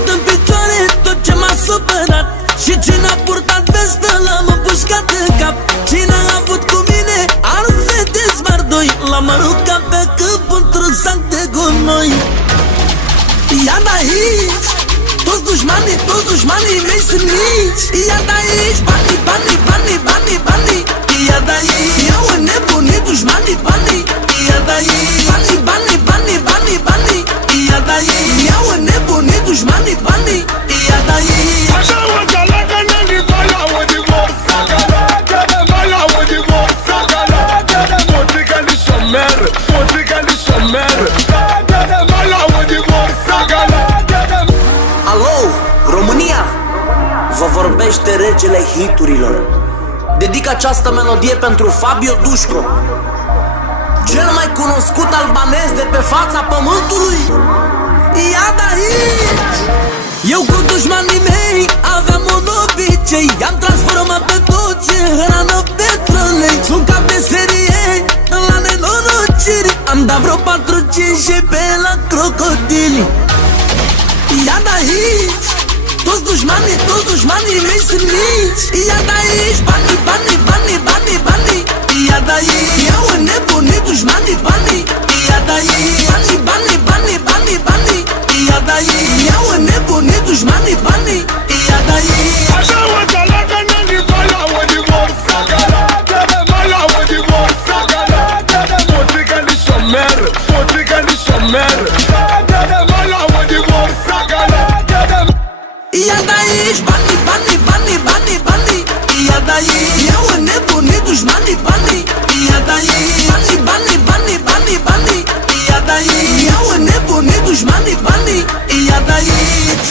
dat în picioare tot ce m-a supărat. Și cine a purtat vestă l-am împușcat în cap. Cine a avut cu mine ar fete smardoi, l-am aruncat pe câmp într-un sac de gunoi. Ia de-aici, toți dușmanii mei sunt mici. Ia de-aici, banii, banii, banii, banii, banii. Ia de-aici, i-au înnebunit dușmanii banii. Ia de-aici, banii, banii, banii, banii, banii. Ia de-aici, i-au înnebunit dușmanii banii. Ia de-aici. Așa o înțelegă neni bala o divorța gala. Bala o divorța gala. Motrica li șomer, motrica li șomer. Bala o divorța gala. Alo, România! Vă vorbește regele hiturilor. Dedic această melodie pentru Fabio Dușco, cel mai cunoscut albanez de pe fața pământului. Ia de-aici! Eu cu dușmanii mei aveam un obicei, i-am transformat pe toți în hrană petrolei. Sunt cap de serie la nenorociri, am dat vreo 4-5 și pe la crocodili. Ia de-aici, toți dușmanii mei sunt mici. Ia de-aici, banii, banii, banii, banii, banii. Ia de-aici, i-au înnebunit dușmanii banii. Ia de-aici, banii, banii, banii, banii, banii. Ia de-aici, i-au înnebunit dușmanii banii. Ia de-aici. Așa o înțelegă neni bala o divorța gala. Bala o divorța gala. Motrica li șomer, motrica li șomer. Bala o divorța gala. Ia de-aici, banii, banii, banii, banii, banii. Ia de-aici, i-au înnebunit dușmanii banii. Ia de-aici, banii, banii, banii, banii, banii. Ia de-aici, i-au înnebunit dușmanii banii. Ia de-aici.